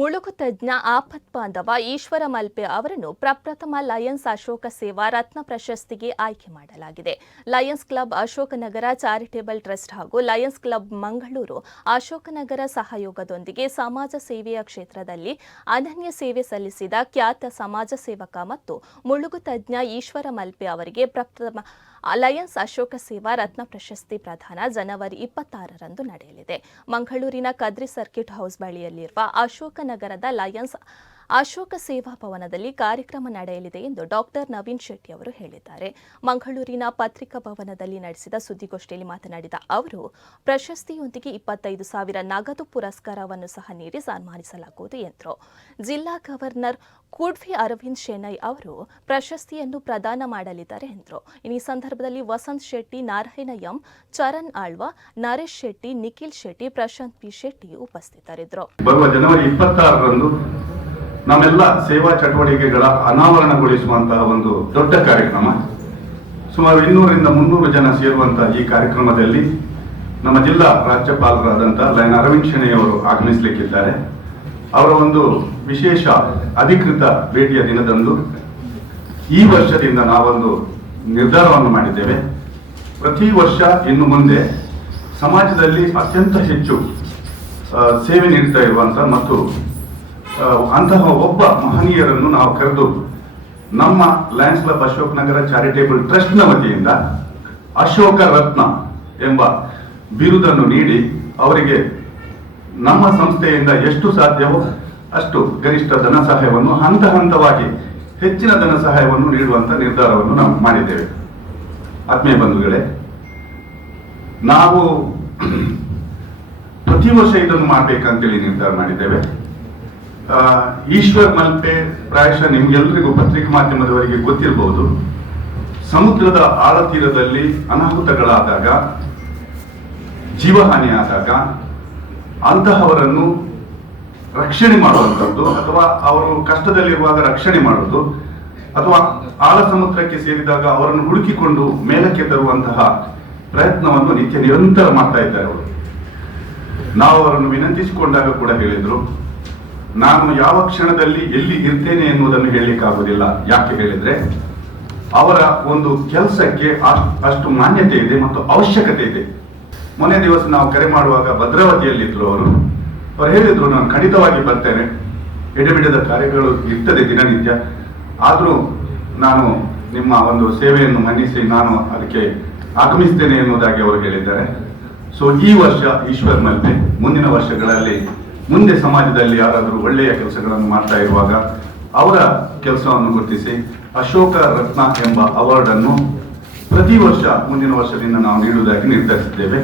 ಮುಳುಗು ತಜ್ಞ ಆಪತ್ಬಾಂಧವ ಈಶ್ವರ ಮಲ್ಪೆ ಅವರನ್ನು ಪ್ರಪ್ರಥಮ ಲಯನ್ಸ್ ಅಶೋಕ ಸೇವಾ ರತ್ನ ಪ್ರಶಸ್ತಿಗೆ ಆಯ್ಕೆ ಮಾಡಲಾಗಿದೆ. Lions club Ashok Nagar charitable trust ಹಾಗೂ ಲಯನ್ಸ್ ಕ್ಲಬ್ ಮಂಗಳೂರು ಅಶೋಕನಗರ ಸಹಯೋಗದೊಂದಿಗೆ ಸಮಾಜ ಸೇವೆಯ ಕ್ಷೇತ್ರದಲ್ಲಿ ಅನನ್ಯ ಸೇವೆ ಸಲ್ಲಿಸಿದ ಖ್ಯಾತ ಸಮಾಜ ಸೇವಕ ಮತ್ತು ಮುಳುಗು ತಜ್ಞ ಈಶ್ವರ ಮಲ್ಪೆ ಅವರಿಗೆ ಪ್ರಪ್ರಥಮ ಲಯನ್ಸ್ ಅಶೋಕ ಸೇವಾ ರತ್ನ ಪ್ರಶಸ್ತಿ ಪ್ರದಾನ ಜನವರಿ 26ರಂದು ನಡೆಯಲಿದೆ. ಮಂಗಳೂರಿನ ಕದ್ರಿ ಸರ್ಕಿಟ್ ಹೌಸ್ ಬಳಿಯಲ್ಲಿರುವ ಅಶೋಕನಗರದ ಲಯನ್ಸ್ ಅಶೋಕ ಸೇವಾ ಭವನದಲ್ಲಿ ಕಾರ್ಯಕ್ರಮ ನಡೆಯಲಿದೆ ಎಂದು ಡಾಕ್ಟರ್ ನವೀನ್ ಶೆಟ್ಟಿ ಅವರು ಹೇಳಿದ್ದಾರೆ. ಮಂಗಳೂರಿನ ಪತ್ರಿಕಾ ಭವನದಲ್ಲಿ ನಡೆಸಿದ ಸುದ್ದಿಗೋಷ್ಠಿಯಲ್ಲಿ ಮಾತನಾಡಿದ ಅವರು, ಪ್ರಶಸ್ತಿಯೊಂದಿಗೆ 25,000 ನಗದು ಪುರಸ್ಕಾರವನ್ನು ಸಹ ನೀಡಿ ಸನ್ಮಾನಿಸಲಾಗುವುದು ಎಂದರು. ಜಿಲ್ಲಾ ಗವರ್ನರ್ ಕೂಡ್ವಿ ಅರವಿಂದ್ ಶೆಣೈ ಅವರು ಪ್ರಶಸ್ತಿಯನ್ನು ಪ್ರದಾನ ಮಾಡಲಿದ್ದಾರೆ ಎಂದರು. ಈ ಸಂದರ್ಭದಲ್ಲಿ ವಸಂತ್ ಶೆಟ್ಟಿ, ನಾರಾಯಣ ಎಂ, ಚರಣ್ ಆಳ್ವ, ನರೇಶ್ ಶೆಟ್ಟಿ, ನಿಖಿಲ್ ಶೆಟ್ಟಿ, ಪ್ರಶಾಂತ್ ಪಿ ಶೆಟ್ಟಿ ಉಪಸ್ಥಿತರಿದ್ದರು. ಬರುವ ಜನವರಿ 26ರಂದು ನಮ್ಮೆಲ್ಲ ಸೇವಾ ಚಟುವಟಿಕೆಗಳ ಅನಾವರಣಗೊಳಿಸುವಂತಹ ಒಂದು ದೊಡ್ಡ ಕಾರ್ಯಕ್ರಮ. ಸುಮಾರು 200ರಿಂದ 300 ಜನ ಸೇರುವಂತಹ ಈ ಕಾರ್ಯಕ್ರಮದಲ್ಲಿ ನಮ್ಮ ಜಿಲ್ಲಾ ರಾಜ್ಯಪಾಲರಾದಂತಹ ಲಯನ್ ಅರವಿಂದ್ ಶೆಣೈ ಅವರು ಆಗಮಿಸಲಿಕ್ಕಿದ್ದಾರೆ. ಅವರ ಒಂದು ವಿಶೇಷ ಅಧಿಕೃತ ಭೇಟಿಯ ದಿನದಂದು ಈ ವರ್ಷದಿಂದ ನಾವೊಂದು ನಿರ್ಧಾರವನ್ನು ಮಾಡಿದ್ದೇವೆ. ಪ್ರತಿ ವರ್ಷ ಇನ್ನು ಮುಂದೆ ಸಮಾಜದಲ್ಲಿ ಅತ್ಯಂತ ಹೆಚ್ಚು ಸೇವೆ ನೀಡ್ತಾ ಇರುವಂತಹ ಮತ್ತು ಅಂತಹ ಒಬ್ಬ ಮಹನೀಯರನ್ನು ನಾವು ಕರೆದು ನಮ್ಮ Lions club Ashok Nagar charitable ಟ್ರಸ್ಟ್ನ ವತಿಯಿಂದ ಅಶೋಕ ರತ್ನ ಎಂಬ ಬಿರುದನ್ನು ನೀಡಿ ಅವರಿಗೆ ನಮ್ಮ ಸಂಸ್ಥೆಯಿಂದ ಎಷ್ಟು ಸಾಧ್ಯವೋ ಅಷ್ಟು ಗರಿಷ್ಠ ಧನ ಸಹಾಯವನ್ನು ಹಂತ ಹಂತವಾಗಿ ಹೆಚ್ಚಿನ ಧನ ಸಹಾಯವನ್ನು ನೀಡುವಂತ ನಿರ್ಧಾರವನ್ನು ನಾವು ಮಾಡಿದ್ದೇವೆ. ಆತ್ಮೀಯ ಬಂಧುಗಳೇ, ನಾವು ಪ್ರತಿ ವರ್ಷ ಇದನ್ನು ಮಾಡಬೇಕಂತೇಳಿ ನಿರ್ಧಾರ ಮಾಡಿದ್ದೇವೆ. ಈಶ್ವರ್ ಮಲ್ಪೆ ಪ್ರಾಯಶಃ ನಿಮ್ಗೆಲ್ಲರಿಗೂ ಪತ್ರಿಕಾ ಮಾಧ್ಯಮದವರಿಗೆ ಗೊತ್ತಿರಬಹುದು. ಸಮುದ್ರದ ಆಳತೀರದಲ್ಲಿ ಅನಾಹುತಗಳಾದಾಗ, ಜೀವಹಾನಿ ಆದಾಗ ಅಂತಹವರನ್ನು ರಕ್ಷಣೆ ಮಾಡುವಂಥದ್ದು ಅಥವಾ ಅವರು ಕಷ್ಟದಲ್ಲಿರುವಾಗ ರಕ್ಷಣೆ ಮಾಡುವುದು ಅಥವಾ ಆಳ ಸಮುದ್ರಕ್ಕೆ ಸೇರಿದಾಗ ಅವರನ್ನು ಹುಡುಕಿಕೊಂಡು ಮೇಲಕ್ಕೆ ತರುವಂತಹ ಪ್ರಯತ್ನವನ್ನು ನಿತ್ಯ ನಿರಂತರ ಮಾಡ್ತಾ ಇದ್ದಾರೆ ಅವರು. ನಾವು ಅವರನ್ನು ವಿನಂತಿಸಿಕೊಂಡಾಗ ಕೂಡ ಹೇಳಿದ್ರು, ನಾನು ಯಾವ ಕ್ಷಣದಲ್ಲಿ ಎಲ್ಲಿ ಇರ್ತೇನೆ ಎನ್ನುವುದನ್ನು ಹೇಳಲಿಕ್ಕಾಗುವುದಿಲ್ಲ. ಯಾಕೆ ಹೇಳಿದ್ರೆ ಅವರ ಒಂದು ಕೆಲಸಕ್ಕೆ ಅಷ್ಟು ಮಾನ್ಯತೆ ಇದೆ ಮತ್ತು ಅವಶ್ಯಕತೆ ಇದೆ. ಮೊನ್ನೆ ದಿವಸ ನಾವು ಕರೆ ಮಾಡುವಾಗ ಭದ್ರಾವತಿಯಲ್ಲಿದ್ರು ಅವರು ಹೇಳಿದ್ರು, ನಾನು ಖಂಡಿತವಾಗಿ ಬರ್ತೇನೆ, ಎಡೆಬಿಡದ ಕಾರ್ಯಗಳು ಇರ್ತದೆ ದಿನನಿತ್ಯ, ಆದರೂ ನಾನು ನಿಮ್ಮ ಒಂದು ಸೇವೆಯನ್ನು ಮನ್ನಿಸಿ ನಾನು ಅದಕ್ಕೆ ಆಗಮಿಸ್ತೇನೆ ಎನ್ನುವುದಾಗಿ ಅವರು ಹೇಳಿದ್ದಾರೆ. ಸೊ ಈ ವರ್ಷ ಈಶ್ವರ್ ಮಲ್ಪೆ ಮುಂದಿನ ವರ್ಷಗಳಲ್ಲಿ ಮುಂದೆ ಸಮಾಜದಲ್ಲಿ ಯಾರಾದರೂ ಒಳ್ಳೆಯ ಕೆಲಸಗಳನ್ನು ಮಾಡ್ತಾ ಇರುವಾಗ ಅವರ ಕೆಲಸವನ್ನು ಗುರುತಿಸಿ ಅಶೋಕ ರತ್ನ ಎಂಬ ಅವಾರ್ಡ್ ಅನ್ನು ಪ್ರತಿ ವರ್ಷ ಮುಂದಿನ ವರ್ಷದಿಂದ ನಾವು ನೀಡುವುದಾಗಿ ನಿರ್ಧರಿಸಿದ್ದೇವೆ.